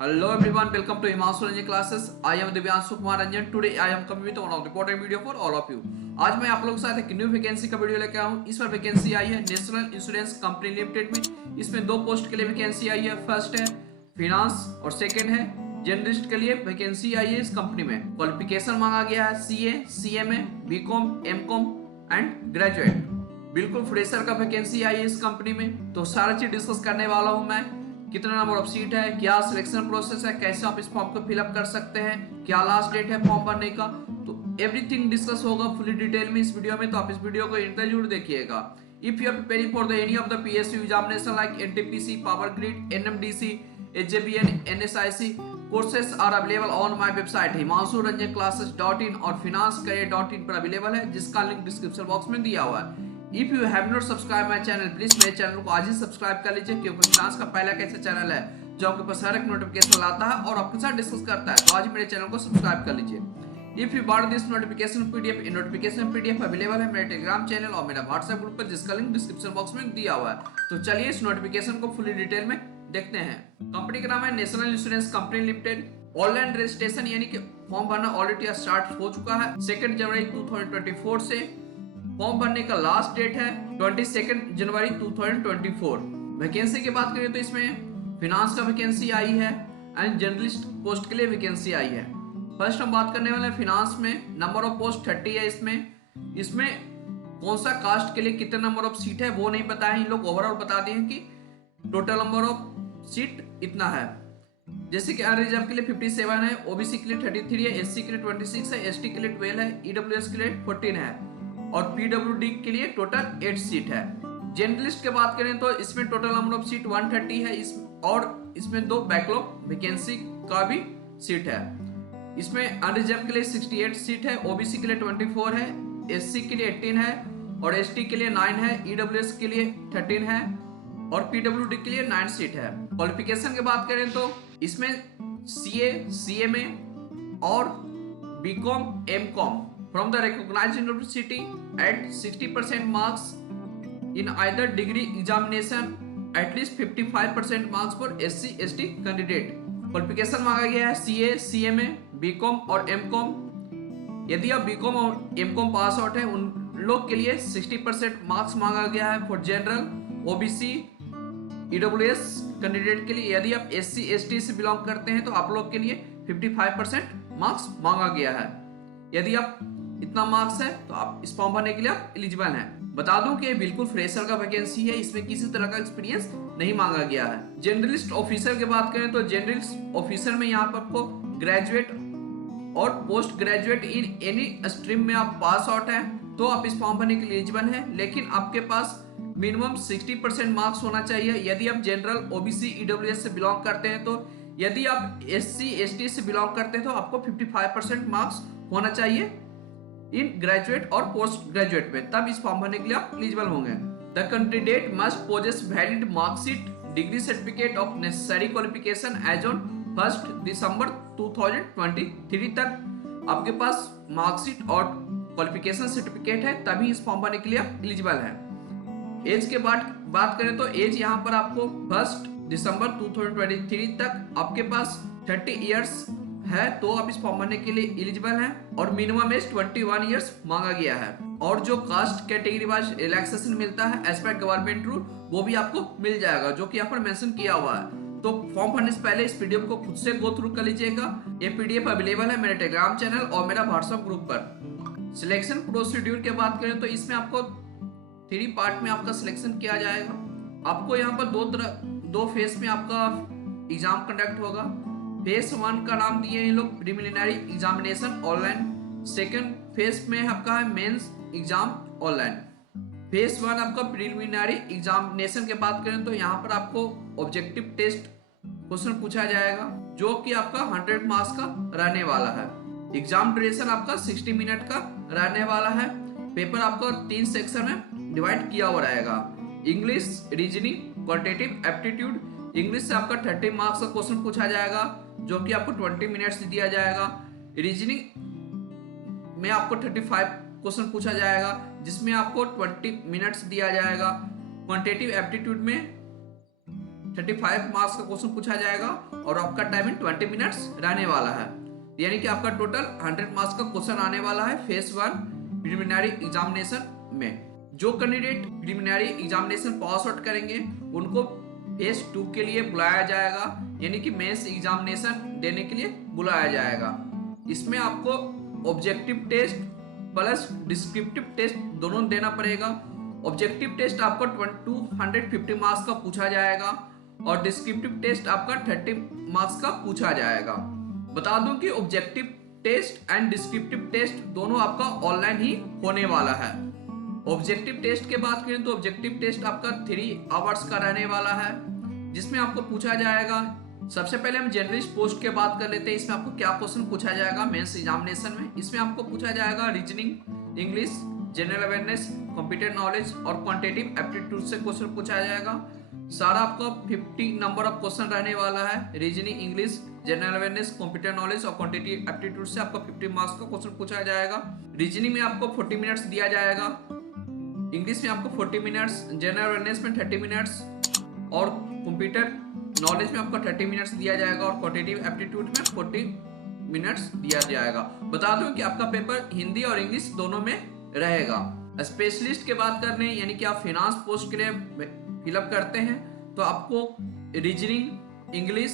Hello everyone, welcome to Himanshu Ranjan classes. I am Divyanshu Kumar Ranjan. Today I am coming with one of the important video for all of you. आज मैं आप लोगों के साथ एक new vacancy का video लेकर आया हूँ। इस पर वैकेंसी आई है नेशनल इंश्योरेंस कंपनी लिमिटेड में। इसमें दो पोस्ट के लिए वैकेंसी आई है। फर्स्ट है फिनांस और सेकंड है जर्नलिस्ट के लिए वैकेंसी आई है इस कंपनी में। क्वालिफिकेशन मांगा गया है CA, CMA, BCom, MCom and graduate. बिल्कुल फ्रेशर का वैकेंसी आई है इस कंपनी में। तो सारा चीज डिस्कस करने वाला हूँ मैं। कितना नंबर ऑफ सीट है, क्या सिलेक्शन प्रोसेस है, कैसे आप इस फॉर्म को फिलअप कर सकते हैं, क्या लास्ट डेट है फॉर्म भरने का, तो एवरीथिंग डिस्कस होगा फुली डिटेल में इस वीडियो में। तो आप इस वीडियो को इंटर जरूर देखिएगा। If you are preparing for the any of the PSU examination like NTPC, power grid, NMDC, HJBN, NSIC, courses are available on my website himanshuranjanclasses.in और financekareer.in पर अवेलेबल है, जिसका लिंक डिस्क्रिप्शन बॉक्स में दिया हुआ है। If you have not subscribe my channel, please मेरे channel को आज ही सब्सक्राइब कर लीजिए, क्योंकि फिनांस का पहला कैसा चैनल है जो आपके पास हर एक नोटिफिकेशन लाता है और आपके साथ डिस्कस करता है। तो आज मेरे चैनल को सब्सक्राइब कर लीजिए। If you want this notification PDF, in notification PDF available है मेरे टेलीग्राम चैनल और मेरा व्हाट्सएप ग्रुप पर, जिसका लिंक डिस्क्रिप्शन बॉक्स में दिया हुआ है। तो चलिए इस नोटिफिकेशन को फुली डिटेल में देखते हैं। कंपनी का नाम है national insurance company limited. Online registration यानी कि फॉर्म भरना ऑलरेडी स्टार्ट हो चुका है 2 जनवरी 2024 से। फॉर्म भरने का लास्ट डेट है 22 जनवरी 2024। वैकेंसी की बात करें तो इसमें फिनांस का वैकेंसी आई है एंड जर्नलिस्ट पोस्ट के लिए वैकेंसी आई है। फर्स्ट हम बात करने वाले हैं फिनांस में। नंबर ऑफ पोस्ट 30 है इसमें कौन सा कास्ट के लिए कितने नंबर ऑफ सीट है वो नहीं पता है। इन लोग ओवरऑल बता दिए हैं कि टोटल नंबर ऑफ सीट इतना है। जैसे कि अनरिजर्व के लिए 57 है, ओबीसी के लिए 33 है, एससी के लिए 26 है, एसटी के लिए 12 है, ईडब्ल्यूएस के लिए 14 है और पीडब्ल्यूडी के लिए टोटल 8 सीट है। जर्नलिस्ट की बात करें तो इसमें टोटल नंबर ऑफ सीट 130 है और इसमें 2 बैकलॉग वैकेंसी का भी सीट है। इसमें अनरिजर्व के लिए 68 सीट है, ओबीसी के लिए 24 है, एससी के लिए 18 है और एसटी के लिए 9 है, ईडब्ल्यूएस के लिए 13 है और पीडब्ल्यूडी के लिए 9 सीट है। क्वालिफिकेशन की बात करें तो इसमें सीए, सीएमए और BCom, MCom from the recognized university at 60% marks in either degree examination, at least 55% marks for SC ST candidate। Qualification मांगा गया है सीए, सीएमए, बीकॉम और एमकॉम। यदि आप बीकॉम और एमकॉम पास आउट है उन लोग के लिए 60% मार्क्स मांगा गया है for general, OBC, EWS candidate के लिए। यदि आप एससी एसटी से बिलोंग करते हैं तो आप लोग के लिए 55% मार्क्स मांगा गया है। यदि आप इतना मार्क्स है तो आप इस फॉर्म भरने के लिए आप एलिजिबल हैं। बता दूं कि बिल्कुल फ्रेशर का वैकेंसी है, इसमें किसी तरह का एक्सपीरियंस नहीं मांगा गया है। जर्नलिस्ट ऑफिसर की बात करें तो जर्नलिस्ट ऑफिसर में यहाँ पर आपको ग्रेजुएट और post graduate in any stream में आप पास आउट है तो आप इस फॉर्म भरने के लिए एलिजिबल हैं, लेकिन आपके पास मिनिमम 60% मार्क्स होना चाहिए। यदि आप जनरल, ओबीसी, ईडब्ल्यूएस से बिलोंग करते हैं तो, यदि आप एससी एसटी से बिलोंग करते हैं तो आपको 55% मार्क्स होना चाहिए इन ग्रेजुएट और पोस्ट ग्रेजुएट में, तब इस फॉर्म भरने के लिए आप एलिजिबल होंगे। The candidate must possess valid marksheet, degree certificate of necessary qualification as on 1 December 2023 तक आपके पास मार्कशीट और क्वालिफिकेशन सर्टिफिकेट है, तभी इस फॉर्म भरने के लिए आप एलिजिबल हैं। एज के बात करें तो एज यहाँ पर आपको 1 दिसंबर 2023 तक आपके पास 30 इयर्स है तो आप इस फॉर्म भरने के लिए एलिजिबल हैं और मिनिमम एज 21 इयर्स मांगा गया है। और जो कास्ट कैटेगरी वाइज रिलैक्सेशन मिलता है एज पर गवर्नमेंट रूल वो भी आपको मिल जाएगा, जो कि यहाँ पर मेंशन किया हुआ है। तो फॉर्म भरने से पहले इस पीडीएफ को खुद से गो थ्रू कर लीजिएगा। ये पीडीएफ अवेलेबल है मेरे टेलीग्राम चैनल और मेरा व्हाट्सएप ग्रुप पर। सिलेक्शन प्रोसीड्यूर की बात करें तो इसमें आपको 3 पार्ट में आपका सिलेक्शन किया जाएगा। आपको यहाँ पर दो फेज में आपका एग्जाम कंडक्ट होगा। फेज 1 का नाम दिए हैं लोग preliminary examination online. Second phase में आपका है मेंस एग्जाम ऑनलाइन। फेज 1 आपका प्रिलिमिनरी एग्जामिनेशन के बात करें तो यहाँ पर आपको ऑब्जेक्टिव टेस्ट क्वेश्चन पूछा जाएगा, जो कि आपका 100 मार्क्स का रहने वाला है। एग्जाम ड्यूरेशन आपका 60 मिनट का रहने वाला है। पेपर आपको 3 सेक्शन में डिवाइड किया हुआ रहेगा। English, reasoning, quantitative aptitude. English से आपका 30 मार्क्स का क्वेश्चन पूछा जाएगा, जो कि आपको 20 मिनट्स दिया जाएगा। रीजनिंग में आपको 35 क्वेश्चन पूछा जाएगा, जिसमें आपको 20 मिनट्स दिया जाएगा। क्वांटिटेटिव एप्टीट्यूड में 35 मार्क्स का क्वेश्चन पूछा जाएगा और आपका टाइमिंग 20 मिनट्स रहने वाला है। यानी कि आपका टोटल 100 मार्क्स का क्वेश्चन आने वाला है फेज 1 प्रिलिमिनरी एग्जामिनेशन में। जो candidate preliminary examination pass out करेंगे उनको फेज 2 के लिए बुलाया जाएगा, यानी कि मेंस एग्जामिनेशन देने के लिए बुलाया जाएगा। इसमें आपको objective test plus descriptive test दोनों देना पड़ेगा। ऑब्जेक्टिव टेस्ट आपको 250 मार्क्स का पूछा जाएगा और डिस्क्रिप्टिव टेस्ट आपका 30 मार्क्स का पूछा जाएगा। बता दूं कि objective test and descriptive test दोनों आपका ऑनलाइन ही होने वाला है। ऑब्जेक्टिव टेस्ट के बात करें तो ऑब्जेक्टिव टेस्ट आपका 3 आवर्स का रहने वाला है, जिसमें आपको पूछा जाएगा। सबसे पहले हम जनरलिस्ट पोस्ट के बात कर लेते हैं। इसमें आपको क्या क्वेश्चन पूछा जाएगा मेंस एग्जामिनेशन में। इसमें आपको पूछा जाएगा reasoning, English, general awareness, computer knowledge और क्वांटिटेटिव एप्टीट्यूड से क्वेश्चन पूछा जाएगा। सारा आपका 50 नंबर ऑफ क्वेश्चन रहने वाला है। Reasoning, English, general awareness, computer knowledge और क्वांटिटेटिव एप्टीट्यूड से आपका 50 मार्क्स का क्वेश्चन पूछा जाएगा। रीजनिंग में आपको 40 मिनट्स दिया जाएगा, इंग्लिश में आपको 40 मिनट्स, जनरल अवेयरनेस में 30 मिनट्स और कंप्यूटर नॉलेज में आपको 30 मिनट्स दिया जाएगा और क्वांटिटेटिव एप्टीट्यूड में 40 मिनट्स दिया जाएगा। बता दूं कि आपका पेपर हिंदी और इंग्लिश दोनों में रहेगा। स्पेशलिस्ट के बात करने यानी कि आप फाइनेंस पोस्ट के लिए फिलअप करते हैं तो आपको reasoning, English,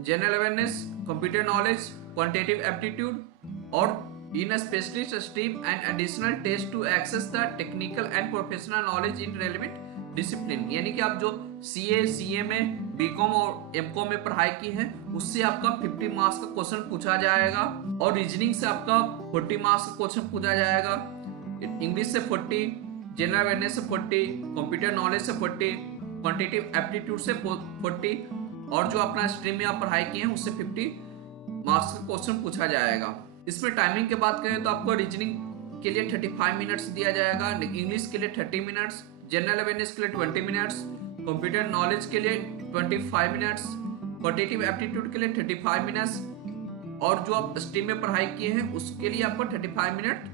general awareness, computer knowledge, quantitative aptitude और in specialist stream and additional test to access the technical and professional knowledge in relevant discipline. यानी कि आप जो सीए, सीए में, बीकॉम और एमकॉम में पढ़ाई की है उससे आपका 50 मार्क्स का क्वेश्चन पूछा जाएगा और रीजनिंग से आपका 40 मार्क्स का क्वेश्चन पूछा जाएगा, इंग्लिश से 40, जनरल अवेयरनेस से 40, कंप्यूटर नॉलेज से 40, क्वांटिटेटिव एप्टीट्यूड से 40 और जो अपना स्ट्रीम में आप पढ़ाई की है उससे 50 मार्क्स का क्वेश्चन पूछा जाएगा। इसमें टाइमिंग की बात करें तो आपको रीजनिंग के लिए 35 मिनट्स दिया जाएगा, इंग्लिश के लिए 30 मिनट्स, जनरल अवेयरनेस के लिए 20 मिनट्स, कंप्यूटर नॉलेज के लिए 25 मिनट्स, क्वांटिटेटिव एप्टीट्यूड के लिए 35 मिनट्स और जो आप स्ट्रीम में पढ़ाई किए हैं उसके लिए आपको 35 मिनट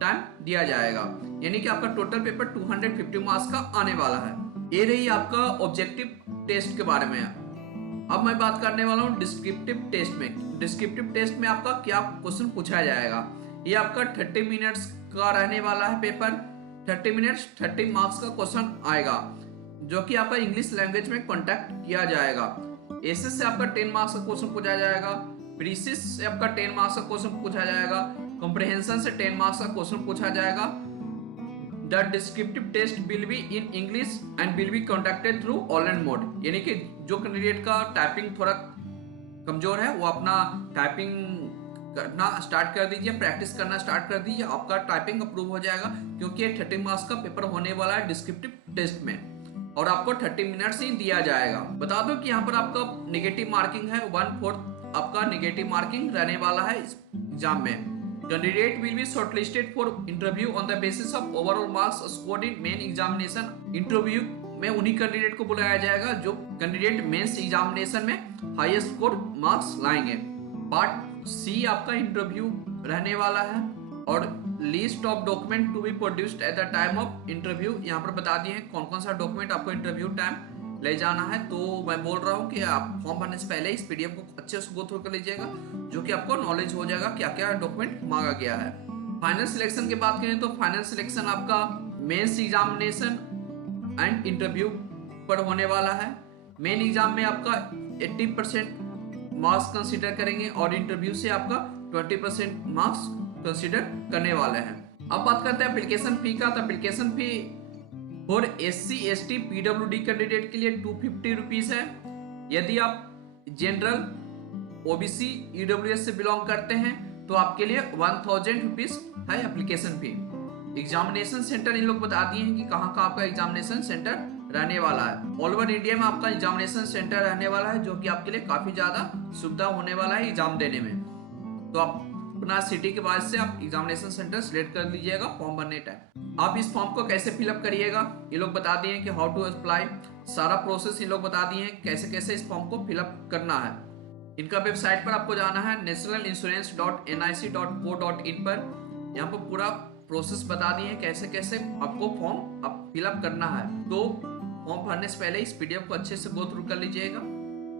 टाइम दिया जाएगा। यानी कि आपका टोटल पेपर 250 मार्क्स का आने वाला है। ये रही आपका ऑब्जेक्टिव टेस्ट के बारे में। अब मैं बात करने वाला हूँ डिस्क्रिप्टिव टेस्ट में। डिस्क्रिप्टिव टेस्ट में आपका क्या क्वेश्चन पूछा जाएगा। ये आपका 30 मिनट्स का रहने वाला है पेपर। 30 मिनट्स 30 मार्क्स का क्वेश्चन आएगा जो कि आपका इंग्लिश लैंग्वेज में कॉन्टैक्ट किया जाएगा। एसएस से आपका 10 मार्क्स का क्वेश्चन पूछा जाएगा, प्रीसिस से आपका 10 मार्क्स का क्वेश्चन पूछा जाएगा, कॉम्प्रिहेंशन से 10 मार्क्स का क्वेश्चन पूछा जाएगा। The descriptive test will be in English and will be conducted through online mode. यानी कि जो कैंडिडेट का टाइपिंग थोड़ा कमजोर है वो अपना टाइपिंग करना स्टार्ट कर दीजिए, प्रैक्टिस करना स्टार्ट कर दीजिए, आपका टाइपिंग अप्रूव हो जाएगा क्योंकि ये 30 मार्क्स का पेपर होने वाला है डिस्क्रिप्टिव टेस्ट में और आपको 30 मिनट्स ही दिया जाएगा। बता दो कि यहाँ पर आपका नेगेटिव मार्किंग है, 1/4 आपका नेगेटिव मार्किंग रहने वाला है इस एग्जाम में। Candidate will be shortlisted for interview on the basis of overall marks scored in main examination. Interview में उन्हीं कैंडिडेट को बुलाया जाएगा जो कैंडिडेट मेंस एग्जामिनेशन में हाईएस्ट स्कोर मार्क्स लाएंगे। पार्ट सी आपका इंटरव्यू रहने वाला है और list of document to be produced at the time of interview. यहाँ पर बता दिए कौन कौन सा डॉक्यूमेंट आपको इंटरव्यू टाइम ले जाना है। तो मैं बोल रहा हूँ कि आप फॉर्म भरने से पहले इस पीडीएफ को अच्छे से गो थ्रू कर लीजिएगा जो कि आपको नॉलेज हो जाएगा क्या क्या डॉक्यूमेंट मांगा गया है। फाइनल सिलेक्शन की बात करें तो फाइनल सिलेक्शन आपका मेंस एग्जामिनेशन एंड इंटरव्यू पर होने वाला है। मेन एग्जाम में आपका 80% मार्क्स कंसीडर करेंगे और इंटरव्यू से आपका 20% मार्क्स कंसीडर करने वाले हैं। अब बात करते हैं एप्लीकेशन फी का। तो application fee for SC ST PWD candidate के लिए 250 रुपीज है। यदि आप जनरल OBC EWS से बिलोंग करते हैं तो आपके लिए 1000 रुपीज है एप्लीकेशन फी। एग्जामिनेशन सेंटर इन लोग बता दिए हैं कि कहाँ का आपका एग्जामिनेशन सेंटर रहने वाला है। ऑल ओवर इंडिया में आपका एग्जामिनेशन सेंटर रहने वाला है जो कि आपके लिए काफी ज्यादा सुविधा होने वाला है एग्जाम देने में। तो आप अपना सिटी के बाद से आप एग्जामिनेशन सेंटर सिलेक्ट कर लीजिएगा फॉर्म भरने टाइम। आप इस फॉर्म को कैसे फिलअप करिएगा ये लोग बता दिए हैं कि हाउ टू अप्लाई, सारा प्रोसेस ये लोग बता दिए हैं कैसे कैसे इस फॉर्म को फिलअप करना है। इनका वेबसाइट पर आपको जाना है nationalinsurance.nic.co.in पर। यहाँ पर पूरा प्रोसेस बता दिए हैं कैसे कैसे आपको फॉर्म फिलअप करना है। तो फॉर्म भरने से पहले इस पीडीएफ को अच्छे से गो थ्रू कर लीजिएगा,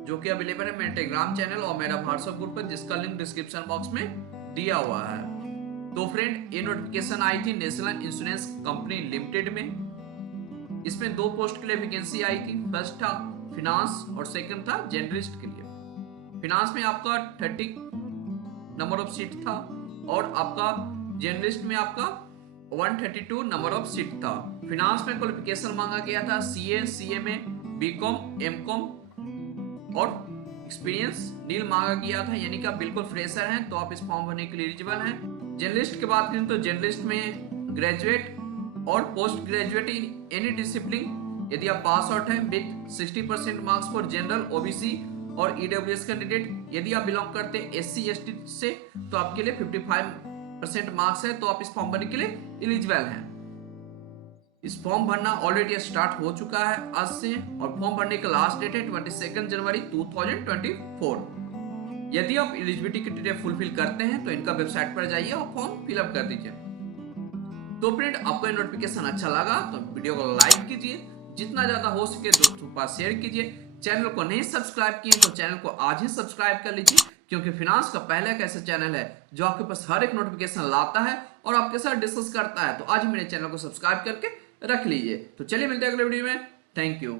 जो कि अवेलेबल है मेरे टेलीग्राम चैनल और मेरा व्हाट्सएप ग्रुप पर, जिसका लिंक डिस्क्रिप्शन बॉक्स में दिया हुआ है। तो फ्रेंड, ये नोटिफिकेशन आई थी नेशनल इंश्योरेंस कंपनी लिमिटेड में। इसमें 2 पोस्ट के लिए वैकेंसी आई थी। फर्स्ट था फिनांस और सेकंड था जर्नलिस्ट के लिए। फिनांस में आपका 30 नंबर ऑफ सीट था और आपका जर्नलिस्ट में आपका 132 नंबर ऑफ सीट था। फिनांस में क्वालिफिकेशन मांगा गया था सीए, सीएमए, बीकॉम, एमकॉम और एक्सपीरियंस नील मांगा गया था, यानी कि आप बिल्कुल फ्रेशर हैं तो आप इस फॉर्म भरने के लिए एलिजिबल हैं। जर्नलिस्ट की बात करें तो जर्नलिस्ट में ग्रेजुएट और post graduate in any discipline यदि आप पास आउट हैं with 60% marks for general, OBC और ईडब्ल्यूएस कैंडिडेट। यदि आप बिलोंग करते हैं एससी एसटी से तो आपके लिए 55% मार्क्स है, तो आप इस फॉर्म भरने के लिए एलिजिबल हैं। इस फॉर्म भरना ऑलरेडी स्टार्ट हो चुका है आज से, और फॉर्म भरने का लास्ट डेट है 22 जनवरी 2024। यदि आप एलिजिबिलिटी क्राइटेरिया फुलफिल करते हैं तो इनका वेबसाइट पर जाइए और फॉर्म फिलअप कर दीजिए। तो फ्रेंड, आपको ये नोटिफिकेशन अच्छा लगा तो वीडियो को लाइक कीजिए, जितना ज्यादा हो सके दोस्तों के पास शेयर कीजिए। चैनल को नहीं सब्सक्राइब किए तो चैनल को आज ही सब्सक्राइब कर लीजिए, क्योंकि फिनांस का पहला एक ऐसा चैनल है जो आपके पास हर एक नोटिफिकेशन लाता है और आपके साथ डिस्कस करता है। तो आज ही मेरे चैनल को सब्सक्राइब करके रख लीजिए। तो चलिए मिलते हैं अगले वीडियो में। Thank you.